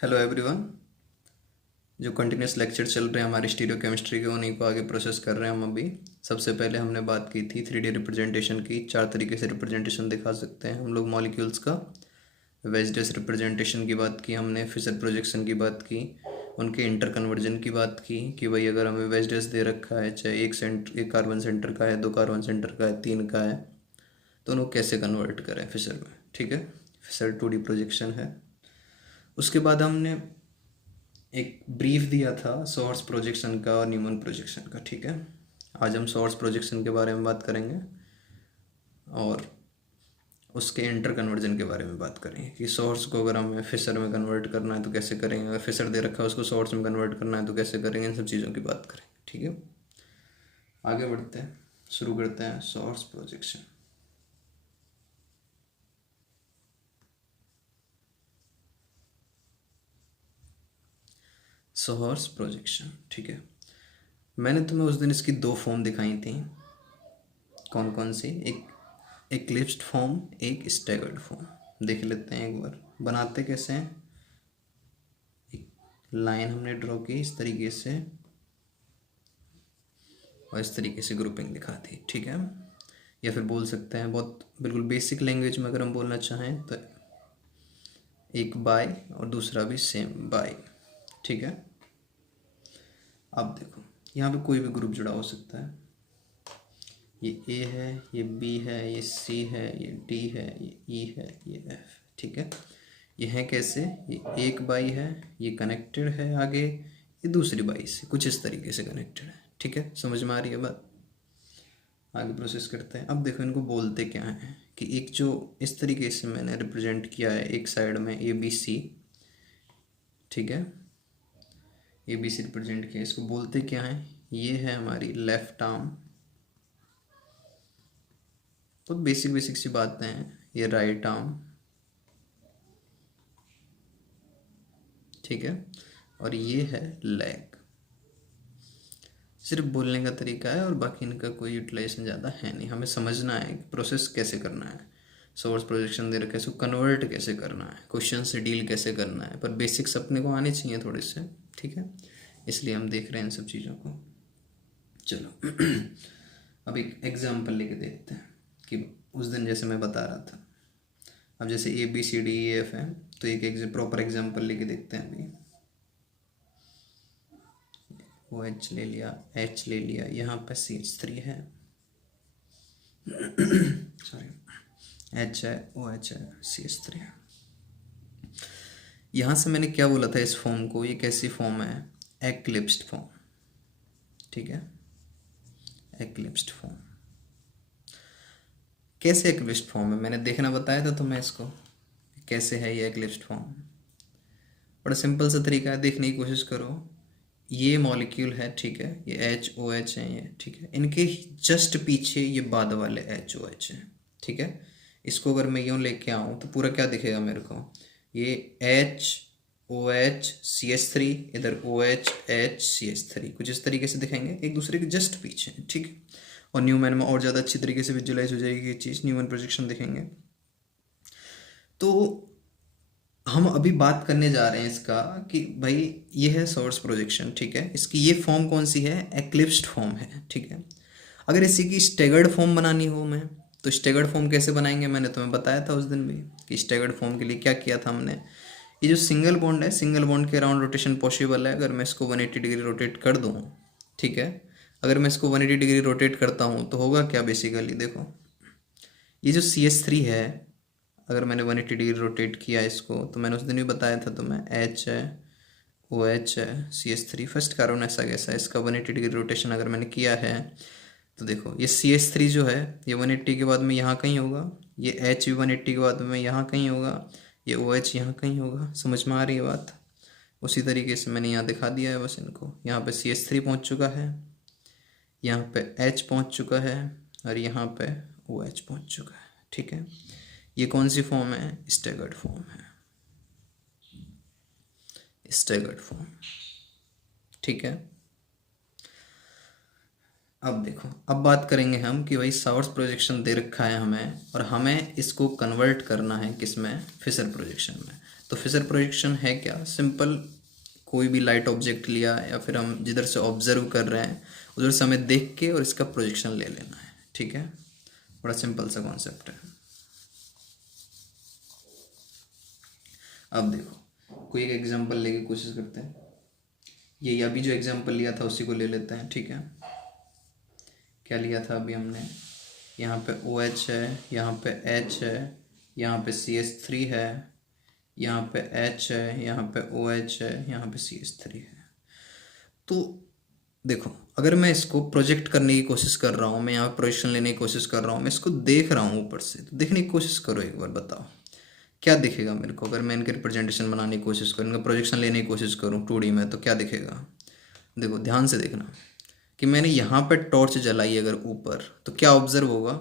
Hello everyone. जो continuous lecture चल रहे हैं हमारे स्टीरियो केमिस्ट्री के, उन्हीं को आगे प्रोसेस कर रहे हैं हम अभी। सबसे पहले हमने बात की थी 3D रिप्रेजेंटेशन की। 4 तरीके से रिप्रेजेंटेशन दिखा सकते हैं हम लोग मॉलिक्यूल्स का। वेजडेस रिप्रेजेंटेशन की बात की हमने, फिशर प्रोजेक्शन की बात की, उनके इंटर कन्वर्जन की बात की कि भाई अगर हमें वेजडेस दे रखा है, चाहे एक कार्बन सेंटर का है, 2 कार्बन सेंटर का है, 3 का है, तो उनको कैसे कन्वर्ट करें फिशर में। ठीक है, फिशर 2D प्रोजेक्शन है। उसके बाद हमने एक ब्रीफ दिया था सोर्स प्रोजेक्शन का और न्यूमन प्रोजेक्शन का। ठीक है, आज हम सोर्स प्रोजेक्शन के बारे में बात करेंगे और उसके इंटर कन्वर्जन के बारे में बात करेंगे कि सोर्स को अगर हमें फिशर में कन्वर्ट करना है तो कैसे करेंगे, अगर फिशर दे रखा है उसको सोर्स में कन्वर्ट करना है तो कैसे करेंगे। इन सब चीज़ों की बात करेंगे। ठीक है, आगे बढ़ते हैं, शुरू करते हैं सोर्स प्रोजेक्शन। सोर्स प्रोजेक्शन, ठीक है। मैंने तुम्हें उस दिन इसकी 2 फॉर्म दिखाई थी। कौन कौन सी? एक एक्लिप्स्ड फॉर्म, एक स्टैगर्ड फॉर्म। देख लेते हैं एक बार बनाते कैसे हैं। एक लाइन हमने ड्रॉ की इस तरीके से और इस तरीके से ग्रुपिंग दिखा दी। ठीक है, या फिर बोल सकते हैं बहुत बिल्कुल बेसिक लैंग्वेज में अगर हम बोलना चाहें तो एक बाय और दूसरा भी सेम बाय। ठीक है, अब देखो यहाँ पे कोई भी ग्रुप जुड़ा हो सकता है। ये ए है, ये बी है, ये सी है, ये डी है, ये ई है, ये एफ। ठीक है, ये है कैसे? ये एक बाई है, ये कनेक्टेड है आगे, ये दूसरी बाई से कुछ इस तरीके से कनेक्टेड है। ठीक है, समझ में आ रही है बात? आगे प्रोसेस करते हैं। अब देखो इनको बोलते क्या है कि एक जो इस तरीके से मैंने रिप्रेजेंट किया है एक साइड में ए बी सी। ठीक है, ए बी सी रिप्रेजेंट किया, इसको बोलते क्या है? ये है हमारी लेफ्ट आर्म। तो बेसिक बेसिक सी बातें हैं। ये राइट आर्म, ठीक है, और ये है लेग। सिर्फ बोलने का तरीका है और बाकी इनका कोई यूटिलाइजेशन ज़्यादा है नहीं। हमें समझना है कि प्रोसेस कैसे करना है। सोर्स प्रोजेक्शन दे रखा है, इसको कन्वर्ट कैसे करना है, क्वेश्चन से डील कैसे करना है, पर बेसिक्स अपने को आने चाहिए थोड़े से। ठीक है, इसलिए हम देख रहे हैं इन सब चीज़ों को। चलो अब एक एग्जाम्पल लेके देखते हैं कि उस दिन जैसे मैं बता रहा था। अब जैसे A B C D E F है, तो एक प्रॉपर एग्जाम्पल लेके देखते हैं अभी। ओ एच ले लिया, एच ले लिया, यहाँ पे सी एच थ्री है, सॉरी, एच है, ओ एच है, सी एच थ्री है। यहाँ से मैंने क्या बोला था इस फॉर्म को? ये कैसी फॉर्म है? एक्लिप्स्ड फॉर्म। ठीक है, एक्लिप्स्ड फॉर्म। कैसे एक्लिप्स्ड फॉर्म है मैंने देखना बताया था तुम्हें इसको, कैसे है ये एक्लिप्स्ड फॉर्म। बड़ा सिंपल सा तरीका है, देखने की कोशिश करो। ये मॉलिक्यूल है, ठीक है, ये एच ओ एच है ये, ठीक है, इनके जस्ट पीछे ये बाद वाले एच ओ एच है। ठीक है, इसको अगर मैं यूँ लेके आऊँ तो पूरा क्या दिखेगा मेरे को? ये H O H C H three, इधर O H H C H three, कुछ इस तरीके से दिखेंगे एक दूसरे के जस्ट पीछे। ठीक है, और न्यूमैन में और ज़्यादा अच्छी तरीके से विजुलाइज हो जाएगी ये चीज़, न्यूमैन प्रोजेक्शन दिखेंगे। तो हम अभी बात करने जा रहे हैं इसका कि भाई ये है सोर्स प्रोजेक्शन। ठीक है, इसकी ये फॉर्म कौन सी है? एक्लिप्स्ड फॉर्म है। ठीक है, अगर इसी की स्टेगर्ड फॉर्म बनानी हो मैं, तो स्टेगर्ड फॉर्म कैसे बनाएंगे? मैंने तुम्हें बताया था उस दिन भी कि स्टेगर्ड फॉर्म के लिए क्या किया था हमने। ये जो सिंगल बॉन्ड है, सिंगल बॉन्ड के अराउंड रोटेशन पॉसिबल है अगर मैं इसको 180 डिग्री रोटेट कर दूँ। ठीक है, अगर मैं इसको 180 डिग्री रोटेट करता हूँ तो होगा क्या? बेसिकली देखो, ये जो सी एच थ्री है, अगर मैंने 180 डिग्री रोटेट किया इसको, तो मैंने उस दिन भी बताया था तुम्हें, एच है, ओ एच है, C H three first carbon ऐसा कैसा है, इसका 180 डिग्री रोटेशन अगर मैंने किया है तो देखो ये सी एच थ्री जो है ये 180 के बाद में यहाँ कहीं होगा, ये एच भी 180 के बाद में यहाँ कहीं होगा, ये ओ एच यहाँ कहीं होगा। समझ में आ रही है बात? उसी तरीके से मैंने यहाँ दिखा दिया है बस इनको। यहाँ पे सी एच थ्री पहुँच चुका है, यहाँ पे एच पहुँच चुका है, और यहाँ पे ओ एच पहुँच चुका है। ठीक है, ये कौन सी फॉर्म है? स्टैगर्ड फॉर्म है, स्टैगर्ड फॉर्म। ठीक है, अब देखो, अब बात करेंगे हम कि भाई सावर्स प्रोजेक्शन दे रखा है हमें और हमें इसको कन्वर्ट करना है किसमें, फिशर प्रोजेक्शन में। तो फिशर प्रोजेक्शन है क्या, सिंपल, कोई भी लाइट ऑब्जेक्ट लिया या फिर हम जिधर से ऑब्जर्व कर रहे हैं उधर से हमें देख के और इसका प्रोजेक्शन ले लेना है, ठीक है। बड़ा सिंपल सा कॉन्सेप्ट है। अब देखो, कोई एक एग्जांपल लेके कोशिश करते हैं। ये अभी जो एग्जांपल लिया था उसी को ले लेते हैं, ठीक है। क्या लिया था अभी हमने, यहाँ पे OH है, यहाँ पे H है, यहाँ पे CH3 है, यहाँ पे H है, यहाँ पे OH है, यहाँ पे CH3 है। तो देखो, अगर मैं इसको प्रोजेक्ट करने की कोशिश कर रहा हूँ, मैं यहाँ प्रोजेक्शन लेने की कोशिश कर रहा हूँ, मैं इसको देख रहा हूँ ऊपर से, तो देखने की कोशिश करो एक बार, बताओ क्या दिखेगा मेरे को। अगर मैं इनके रिप्रेजेंटेशन बनाने की कोशिश करूँ, इनका प्रोजेक्शन लेने की कोशिश करूँ 2D में, तो क्या दिखेगा। देखो ध्यान से देखना कि मैंने यहाँ पे टॉर्च जलाई अगर ऊपर, तो क्या ऑब्जर्व होगा,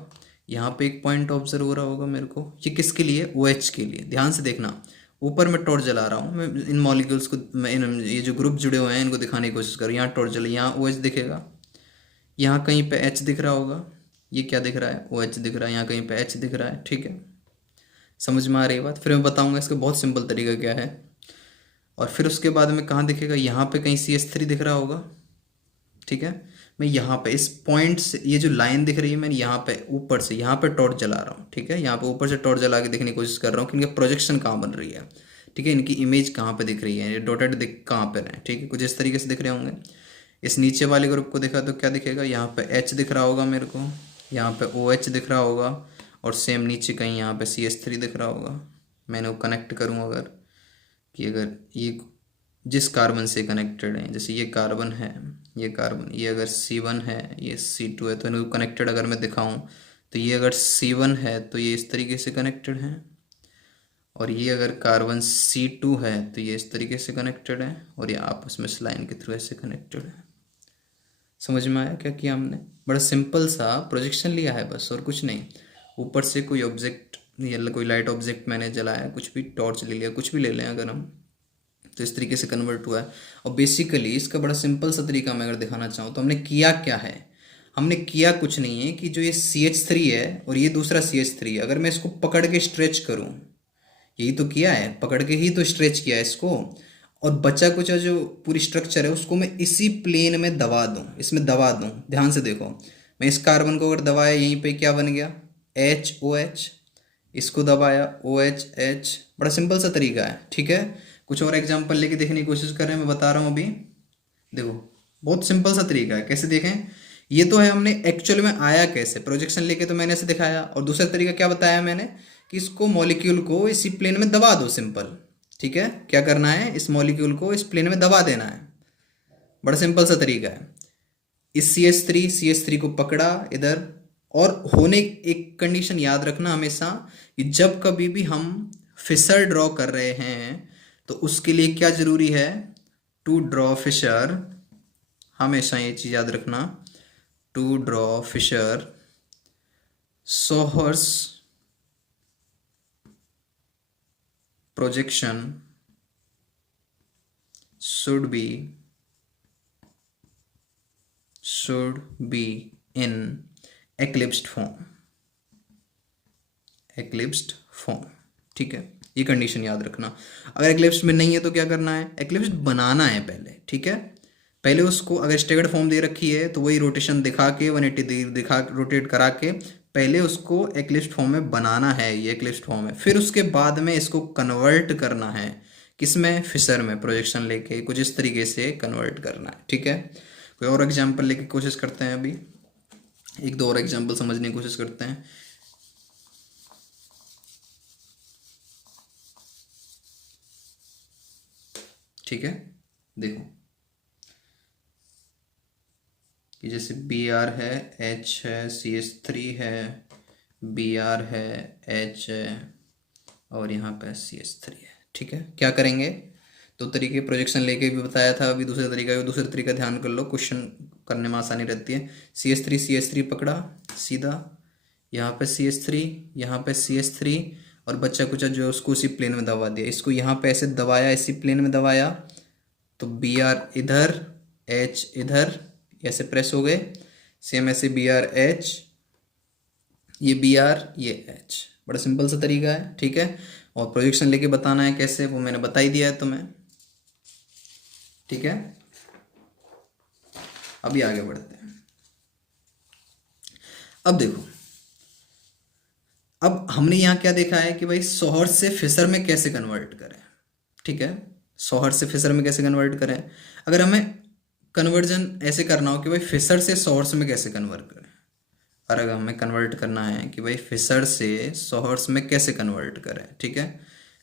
यहाँ पे एक पॉइंट ऑब्जर्व हो रहा होगा मेरे को। ये किसके लिए, OH के लिए। ध्यान से देखना, ऊपर मैं टॉर्च जला रहा हूँ, मैं इन मॉलिक्यूल्स को, मैं ये जो ग्रुप जुड़े हुए हैं इनको दिखाने की कोशिश कर, यहाँ टॉर्च जलाई, यहाँ OH दिखेगा, यहाँ कहीं पे H दिख रहा होगा, ये क्या दिख रहा है, OH दिख रहा है, यहाँ कहीं पे H दिख रहा है, ठीक है। समझ में आ रही है बात। फिर मैं बताऊंगा इसका बहुत सिंपल तरीका क्या है। और फिर उसके बाद में कहाँ दिखेगा, यहाँ पे कहीं CH3 दिख रहा होगा, ठीक है। मैं यहाँ पे इस पॉइंट से, ये जो लाइन दिख रही है, मैं यहाँ पे ऊपर से यहाँ पे टॉर्च जला रहा हूँ, ठीक है। यहाँ पे ऊपर से टॉर्च जला के देखने की कोशिश कर रहा हूँ कि इनका प्रोजेक्शन कहाँ बन रही है, ठीक है। इनकी इमेज कहाँ पे दिख रही है, ये डॉटेड दिख कहाँ पे रहे हैं, ठीक है। कुछ इस तरीके से दिख रहे होंगे। इस नीचे वाले ग्रुप को देखा तो क्या दिखेगा, यहाँ पे H दिख रहा होगा मेरे को, यहाँ पे OH दिख रहा होगा, और सेम नीचे कहीं यहाँ पे CH3 दिख रहा होगा। मैंने वो कनेक्ट करूँ अगर, कि अगर ये जिस कार्बन से कनेक्टेड है, जैसे ये कार्बन है, ये कार्बन, ये अगर C1 है, ये C2 है, तो इनको कनेक्टेड अगर मैं दिखाऊं, तो ये अगर C1 है तो ये इस तरीके से कनेक्टेड है, और ये अगर कार्बन C2 है तो ये इस तरीके से कनेक्टेड है, और ये आपस में इस लाइन के थ्रू ऐसे कनेक्टेड है। समझ में आया क्या किया हमने। बड़ा सिंपल सा प्रोजेक्शन लिया है बस, और कुछ नहीं। ऊपर से कोई ऑब्जेक्ट या कोई लाइट ऑब्जेक्ट मैंने जलाया, कुछ भी टॉर्च ले लिया, कुछ भी ले लें अगर हम, तो इस तरीके से कन्वर्ट हुआ है। और बेसिकली इसका बड़ा सिंपल सा तरीका मैं अगर दिखाना चाहूँ तो हमने किया क्या है, हमने किया कुछ नहीं है कि जो ये CH3 है और ये दूसरा CH3 है, अगर मैं इसको पकड़ के स्ट्रेच करूँ, यही तो किया है, पकड़ के ही तो स्ट्रेच किया है इसको, और बचा कुचा जो पूरी स्ट्रक्चर है उसको मैं इसी प्लेन में दबा दूँ, इसमें दबा दूँ। ध्यान से देखो, मैं इस कार्बन को अगर दबाया, यहीं पे क्या बन गया, HOH, इसको दबाया OH, बड़ा सिंपल सा तरीका है, ठीक है। कुछ और एग्जांपल लेके देखने की कोशिश कर रहे हैं, मैं बता रहा हूँ अभी। देखो बहुत सिंपल सा तरीका है, कैसे देखें। ये तो है हमने एक्चुअल में आया कैसे, प्रोजेक्शन लेके तो मैंने ऐसे दिखाया, और दूसरा तरीका क्या बताया मैंने कि इसको मॉलिक्यूल को इसी प्लेन में दबा दो, सिंपल, ठीक है। क्या करना है, इस मॉलिक्यूल को इस प्लेन में दबा देना है, बड़ा सिंपल सा तरीका है। इस CH3 को पकड़ा इधर, और होने एक कंडीशन याद रखना हमेशा कि जब कभी भी हम फिशर ड्रॉ कर रहे हैं तो उसके लिए क्या जरूरी है, टू ड्रॉ फिशर, हमेशा ये चीज याद रखना, to draw Fischer sawhorse projection should be in eclipsed form, ठीक है। ये कंडीशन याद रखना। अगर एक्लिप्स में नहीं है तो क्या करना है, एक्लिप्स बनाना है पहले, ठीक है। पहले उसको, अगर स्टेगर्ड फॉर्म दे रखी है तो वही रोटेशन दिखा के 180 दिखा रोटेट करा के पहले उसको एक्लिप्स फॉर्म में बनाना है, ये एक्लिप्स फॉर्म है। फिर उसके बाद में इसको कन्वर्ट करना है किसमें, फिशर में, प्रोजेक्शन लेके कुछ इस तरीके से कन्वर्ट करना है, ठीक है। कोई और एग्जाम्पल लेके कोशिश करते हैं, अभी एक दो और एग्जाम्पल समझने की कोशिश करते हैं। ठीक है, देखो कि जैसे Br है, H है, CH3 है, Br है, H है, और यहाँ पे CH3 है, ठीक है। क्या करेंगे, दो तरीके प्रोजेक्शन लेके भी बताया था, अभी दूसरा तरीका ध्यान कर लो, क्वेश्चन करने में आसानी रहती है। CH3 पकड़ा सीधा, यहाँ पे CH3, यहाँ पे CH3, और बच्चा कुचा जो उसको उसी प्लेन में दबा दिया, इसको यहाँ पे ऐसे दबाया, इसी प्लेन में दबाया, तो Br इधर, H इधर, ऐसे प्रेस हो गए, सेम ऐसे बी आर एच, ये बी आर, ये एच, बड़ा सिंपल सा तरीका है, ठीक है। और प्रोजेक्शन लेके बताना है कैसे, वो मैंने बता ही दिया है तुम्हें, ठीक है। अभी आगे बढ़ते हैं। अब देखो, अब हमने यहाँ क्या देखा है कि भाई सोहर से फिसर में कैसे कन्वर्ट करें, ठीक है। सोहर से फिसर में कैसे कन्वर्ट करें, अगर हमें कन्वर्जन ऐसे करना हो कि भाई फिसर से सोहर्स में कैसे कन्वर्ट करें, और अगर हमें कन्वर्ट करना है कि भाई फिसर से सोहर्स में कैसे कन्वर्ट करें, ठीक है,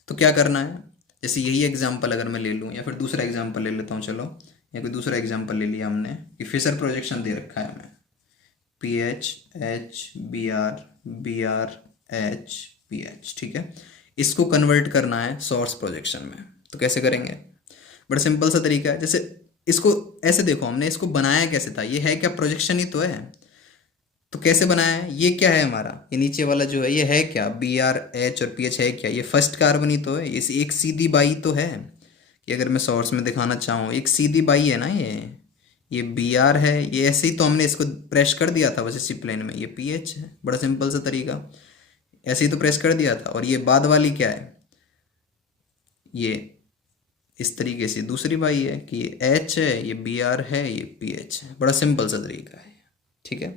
तो क्या करना है। जैसे यही एग्जांपल अगर मैं ले लूँ, या फिर दूसरा एग्जांपल ले लेता हूँ, चलो, या कोई दूसरा एग्जांपल ले लिया हमने कि फिसर प्रोजेक्शन दे रखा है हमें, P H H B R H P H, ठीक है। इसको कन्वर्ट करना है सोर्स प्रोजेक्शन में, तो कैसे करेंगे। बड़ा सिंपल सा तरीका है। जैसे इसको ऐसे देखो, हमने इसको बनाया कैसे था, ये है क्या, प्रोजेक्शन ही तो है। तो कैसे बनाया है, ये क्या है हमारा, ये नीचे वाला जो है ये है क्या, बी आर एच और पी एच है क्या, ये फर्स्ट कार्बन ही तो है, इस एक सीधी बाई तो है। कि अगर मैं सोर्स में दिखाना चाहूँ, एक सीधी बाई है ना ये बी आर है, ये ऐसे ही तो हमने इसको प्रेस कर दिया था बस इसी प्लेन में, ये पी एच है, बड़ा सिंपल सा तरीका, ऐसे ही तो प्रेस कर दिया था। और ये बाद वाली क्या है, ये इस तरीके से दूसरी बाई है कि ये एच है, ये बी आर है, ये पी एच है, बड़ा सिंपल सा तरीका है, ठीक है।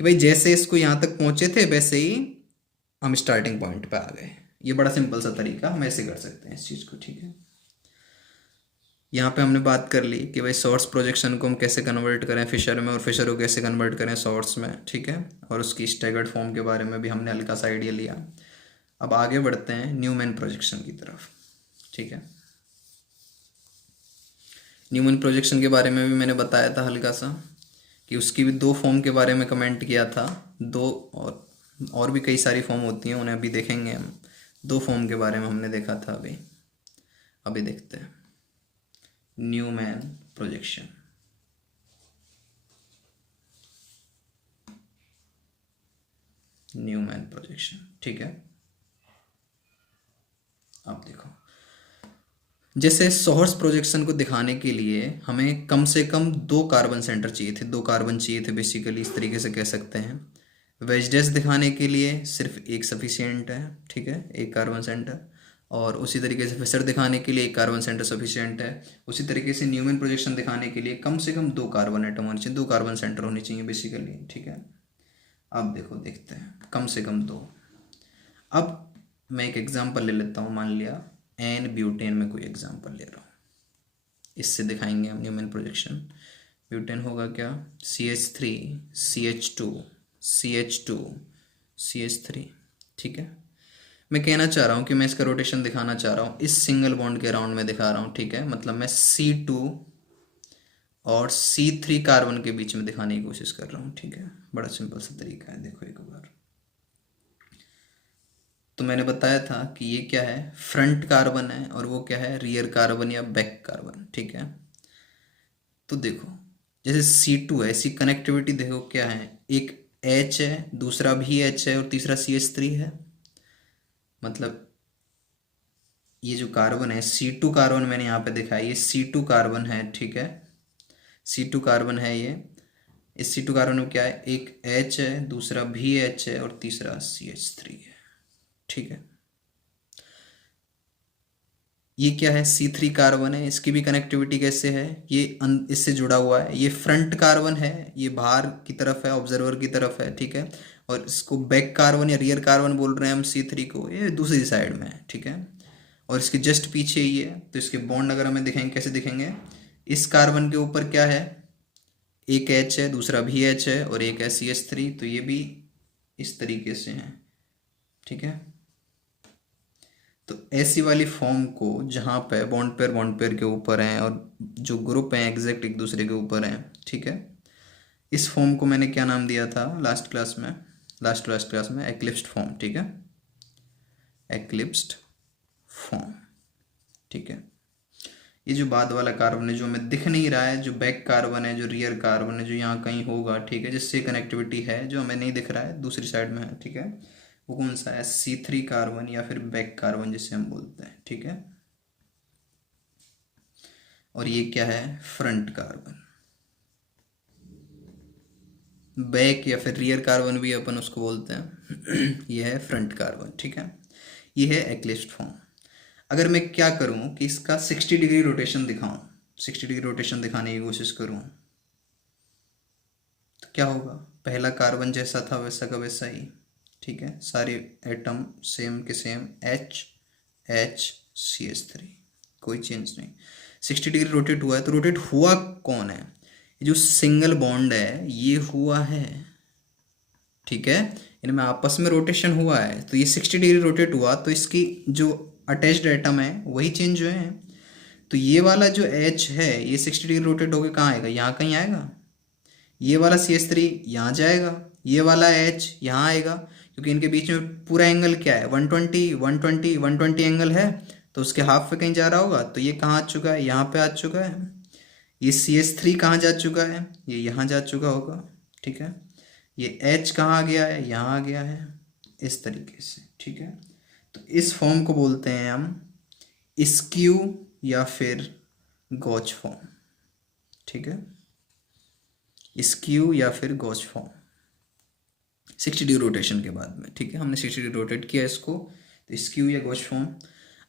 कि भाई जैसे इसको यहाँ तक पहुँचे थे वैसे ही हम स्टार्टिंग पॉइंट पे आ गए। ये बड़ा सिंपल सा तरीका, हम ऐसे कर सकते हैं इस चीज़ को, ठीक है। यहाँ पे हमने बात कर ली कि भाई सोर्स प्रोजेक्शन को हम कैसे कन्वर्ट करें फिशर में, और फिशर को कैसे कन्वर्ट करें सोर्स में, ठीक है। और उसकी स्टैगर्ड फॉर्म के बारे में भी हमने हल्का सा आइडिया लिया। अब आगे बढ़ते हैं न्यूमैन प्रोजेक्शन की तरफ, ठीक है। न्यूमैन प्रोजेक्शन के बारे में भी मैंने बताया था हल्का सा, कि उसकी भी दो फॉर्म के बारे में कमेंट किया था, दो, और भी कई सारी फॉर्म होती हैं, उन्हें अभी देखेंगे हम। दो फॉर्म के बारे में हमने देखा था अभी, अभी देखते हैं न्यूमैन प्रोजेक्शन। न्यूमैन प्रोजेक्शन, ठीक है। अब देखो, जैसे सोर्स प्रोजेक्शन को दिखाने के लिए हमें कम से कम दो कार्बन सेंटर चाहिए थे, दो कार्बन चाहिए थे बेसिकली, इस तरीके से कह सकते हैं। वेजडेस दिखाने के लिए सिर्फ एक सफिशिएंट है, ठीक है, एक कार्बन सेंटर। और उसी तरीके से फिशर दिखाने के लिए एक कार्बन सेंटर सफिशिएंट है। उसी तरीके से न्यूमैन प्रोजेक्शन दिखाने के लिए कम से कम दो कार्बन एटम होने चाहिए, दो कार्बन सेंटर होने चाहिए बेसिकली, ठीक है। अब देखो, देखते हैं, कम से कम दो। अब मैं एक एग्जांपल ले लेता हूँ, मान लिया एन ब्यूटेन में कोई एग्जांपल ले रहा हूँ, इससे दिखाएंगे हम न्यूमैन प्रोजेक्शन। ब्यूटेन होगा क्या, CH3 CH2 CH2 CH3, ठीक है। मैं कहना चाह रहा हूँ कि मैं इसका रोटेशन दिखाना चाह रहा हूँ, इस सिंगल बॉन्ड के अराउंड में दिखा रहा हूँ, ठीक है। मतलब मैं C2 और C3 कार्बन के बीच में दिखाने की कोशिश कर रहा हूँ, ठीक है। बड़ा सिंपल सा तरीका है, देखो एक बार। तो मैंने बताया था कि ये क्या है, फ्रंट कार्बन है, और वो क्या है, रियर कार्बन या बैक कार्बन, ठीक है। तो देखो, जैसे C2 है, इसकी कनेक्टिविटी देखो क्या है, एक H है, दूसरा भी H है, और तीसरा CH3 है। मतलब ये जो कार्बन है C2 कार्बन मैंने यहाँ पे दिखाया, ये C2 कार्बन है, ठीक है। C2 कार्बन है ये। इस C2 कार्बन में क्या है, एक H है, दूसरा भी H है, और तीसरा CH3 है, ठीक है। ये क्या है, C3 कार्बन है, इसकी भी कनेक्टिविटी कैसे है, ये इससे जुड़ा हुआ है, ये फ्रंट कार्बन है, ये बाहर की तरफ है, ऑब्जर्वर की तरफ है, ठीक है। और इसको बैक कार्बन या रियर कार्बन बोल रहे हैं हम C3 को, ये दूसरी साइड में है, ठीक है। और इसके जस्ट पीछे ही है, तो इसके बॉन्ड अगर हमें दिखेंगे कैसे दिखेंगे, इस कार्बन के ऊपर क्या है, एक H है, दूसरा भी H है, और एक है CH3, तो ये भी इस तरीके से है, ठीक है। तो ऐसी वाली फॉर्म को जहाँ पे बॉन्ड पेयर के ऊपर हैं, और जो ग्रुप हैं एग्जैक्ट एक दूसरे के ऊपर हैं, ठीक है। इस फॉर्म को मैंने क्या नाम दिया था लास्ट क्लास में एक्लिप्स्ड फॉर्म, ठीक है, एक्लिप्स्ड फॉर्म, ठीक है। ये जो बाद वाला कार्बन है जो हमें दिख नहीं रहा है, जो बैक कार्बन है, जो रियर कार्बन है, जो यहाँ कहीं होगा, ठीक है, जिससे कनेक्टिविटी है, जो हमें नहीं दिख रहा है, दूसरी साइड में है, ठीक है, वो कौन सा है, C3 कार्बन या फिर बैक कार्बन जिसे हम बोलते हैं, ठीक है। और ये क्या है, फ्रंट कार्बन, बैक या फिर रियर कार्बन भी अपन उसको बोलते हैं। ये है फ्रंट कार्बन, ठीक है। ये है एक्लिप्स्ड फॉर्म। अगर मैं क्या करूं कि इसका 60 डिग्री रोटेशन दिखाऊं, 60 डिग्री रोटेशन दिखाने की कोशिश करूं, तो क्या होगा? पहला कार्बन जैसा था वैसा का वैसा ही, ठीक है। सारे एटम सेम के सेम, HHCH3, कोई चेंज नहीं। 60 डिग्री रोटेट हुआ है, तो रोटेट हुआ कौन है? ये जो सिंगल बॉन्ड है ये हुआ है, ठीक है। इनमें आपस में रोटेशन हुआ है, तो ये 60 डिग्री रोटेट हुआ, तो इसकी जो अटैच्ड एटम है वही चेंज हुए हैं। तो ये वाला जो H है ये 60 डिग्री रोटेट होकर कहाँ आएगा? यहाँ कहीं आएगा। ये वाला CH3 यहाँ जाएगा, ये वाला H यहाँ आएगा, क्योंकि इनके बीच में पूरा एंगल क्या है? 120 120 120 एंगल है, तो उसके हाफ पे कहीं जा रहा होगा। तो ये कहाँ आ चुका है? यहाँ पे आ चुका है। ये CH3 कहाँ जा चुका है? ये यहाँ जा चुका होगा, ठीक है। ये H कहाँ आ गया है? यहाँ आ गया है, इस तरीके से, ठीक है। तो इस फॉर्म को बोलते हैं हम स्क्यू या फिर गॉच फॉर्म, ठीक है। स्क्यू या फिर गॉच फॉर्म 60 डिग्री रोटेशन के बाद में, ठीक है। हमने 60 डिग्री रोटेट किया इसको, तो स्क्यू या गॉच फॉर्म।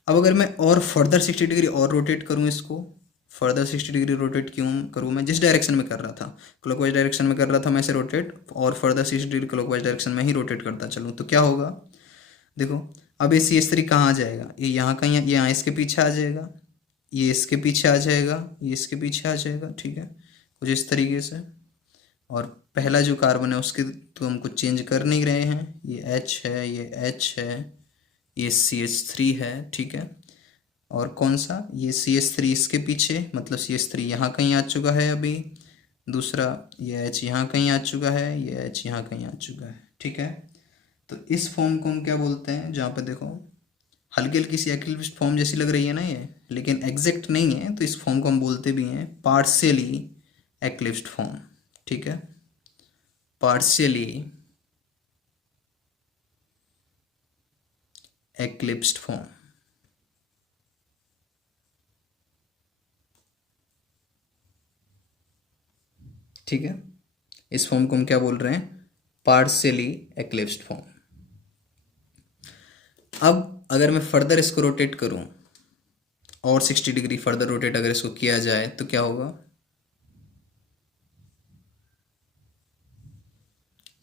अब अगर मैं और फर्दर 60 डिग्री और रोटेट करूँ इसको, फर्दर 60 डिग्री रोटेट क्यों करूँ? मैं जिस डायरेक्शन में कर रहा था, क्लॉकवाइज डायरेक्शन में कर रहा था मैं इसे रोटेट, और फर्दर 60 डिग्री क्लॉकवाइज डायरेक्शन में ही रोटेट करता चलूँ, तो क्या होगा? देखो, अब ये CH3 कहाँ आ जाएगा? ये यहाँ कहीं, ये यहाँ इसके पीछे आ जाएगा, ये इसके पीछे आ जाएगा, ये इसके पीछे आ जाएगा, ठीक है, कुछ इस तरीके से। और पहला जो कार्बन है उसके तो हम कुछ चेंज कर नहीं रहे हैं, ये H है, ये H है, ये CH3 है, ठीक है। और कौन सा? ये CH3 इसके पीछे, मतलब CH3 यहाँ कहीं आ चुका है अभी। दूसरा ये H यहाँ कहीं आ चुका है, ये H यहाँ कहीं आ चुका है, ठीक है। तो इस फॉर्म को हम क्या बोलते हैं? जहाँ पे देखो हल्की हल्की सी एक्लिप्स्ड फॉर्म जैसी लग रही है ना ये, लेकिन एग्जैक्ट नहीं है, तो इस फॉर्म को हम बोलते भी हैं पार्शियली एक्लिप्स्ड फॉर्म, ठीक है। पार्शियली एक्लिप्स्ड फॉर्म, ठीक है। इस फॉर्म को हम क्या बोल रहे हैं? Partially eclipsed form. अब अगर मैं फर्दर इसको रोटेट करूं, और 60 डिग्री फर्दर रोटेट अगर इसको किया जाए, तो क्या होगा?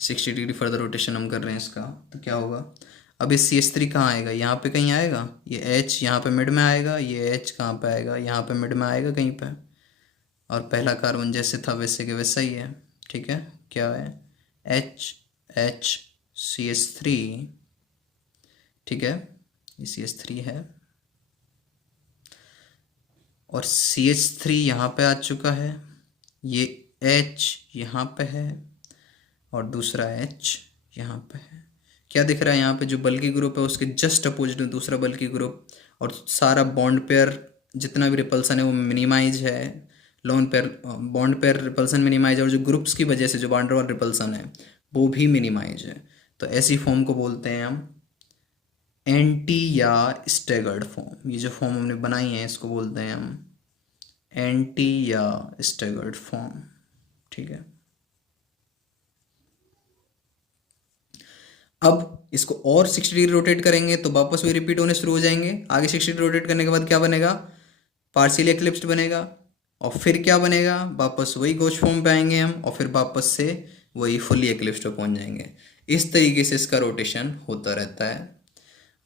60 डिग्री फर्दर रोटेशन हम कर रहे हैं इसका, तो क्या होगा? अब ये CH3 कहाँ आएगा? यहाँ पे कहीं आएगा। ये H यहाँ पे मिड में आएगा, ये H कहाँ पे आएगा? यहाँ पे मिड में आएगा कहीं पे। और पहला कार्बन जैसे था वैसे के वैसा ही है, ठीक है। क्या है? HHCH3, ठीक है, ये CH3 है, और CH3 यहाँ पे आ चुका है, ये H यहाँ पे है, और दूसरा H यहाँ पे है। क्या दिख रहा है? यहाँ पे जो बल्कि ग्रुप है उसके जस्ट अपोजिट में दूसरा बल्कि ग्रुप, और सारा बॉन्ड पेयर जितना भी रिपल्सन है वो मिनिमाइज है, lone pair bond pair repulsion minimise है, और जो ग्रुप्स की वजह से जो बाउंड्री वाल रिपल्सन है वो भी मिनिमाइज है। तो ऐसी फॉर्म को बोलते हैं हम एंटी या स्टैगर्ड फॉर्म। ये जो फॉर्म हमने बनाई है इसको बोलते हैं हम एंटी या स्टैगर्ड फॉर्म, ठीक है। अब इसको और 60 डिग्री रोटेट करेंगे तो वापस वही रिपीट होने शुरू हो जाएंगे। आगे 60 डिग्री रोटेट करने के बाद क्या बनेगा? पार्शियली एक्लिप्स्ड बनेगा, और फिर क्या बनेगा? वापस वही गॉच फॉर्म पे आएंगे हम, और फिर वापस से वही फुली एक्लिप्स्ड पे पहुंच जाएंगे। इस तरीके से इसका रोटेशन होता रहता है।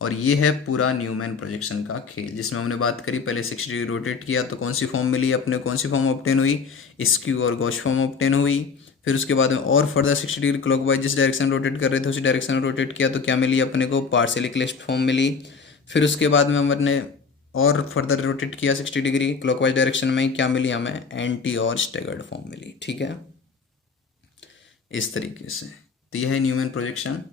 और ये है पूरा न्यूमैन प्रोजेक्शन का खेल, जिसमें हमने बात करी पहले 60 डिग्री रोटेट किया तो कौन सी फॉर्म मिली अपने, कौन सी फॉर्म ऑब्टेन हुई? स्क्यू और गॉच फॉर्म ऑब्टेन हुई। फिर उसके बाद में और फर्दर 60 डिग्री क्लॉकवाइज जिस डायरेक्शन में रोटेट कर रहे थे उसी डायरेक्शन में रोटेट किया तो क्या मिली अपने को? पार्शियली एक्लिप्स्ड फॉर्म मिली। फिर उसके बाद में हमने और फर्दर रोटेट किया 60 डिग्री क्लॉकवाइज डायरेक्शन में, क्या मिली हमें? एंटी और स्टैगर्ड फॉर्म मिली, ठीक है। इस तरीके से तो यह है न्यूमैन प्रोजेक्शन।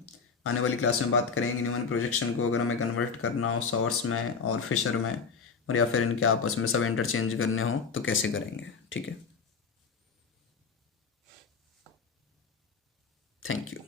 आने वाली क्लास में बात करेंगे न्यूमैन प्रोजेक्शन को अगर हमें कन्वर्ट करना हो सॉर्स में और फिशर में, और या फिर इनके आपस में सब इंटरचेंज करने हो तो कैसे करेंगे, ठीक है। Thank you.